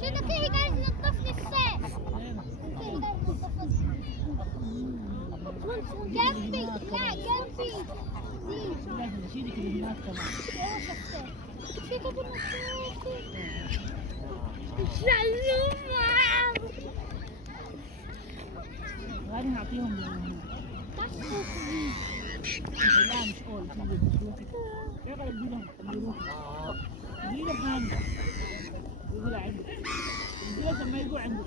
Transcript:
شنو كي قاعد تنظف لي الصيف؟ كي قاعد تنظف جنبي لا جنبي لازم نشيلك اللي هناك كمان. شيك ابو نصوصي سلومة غادي نعطيهم من لا مش اول يا غالي اديلهم اديله حاجة يقول عندك اديله لما يقول عندك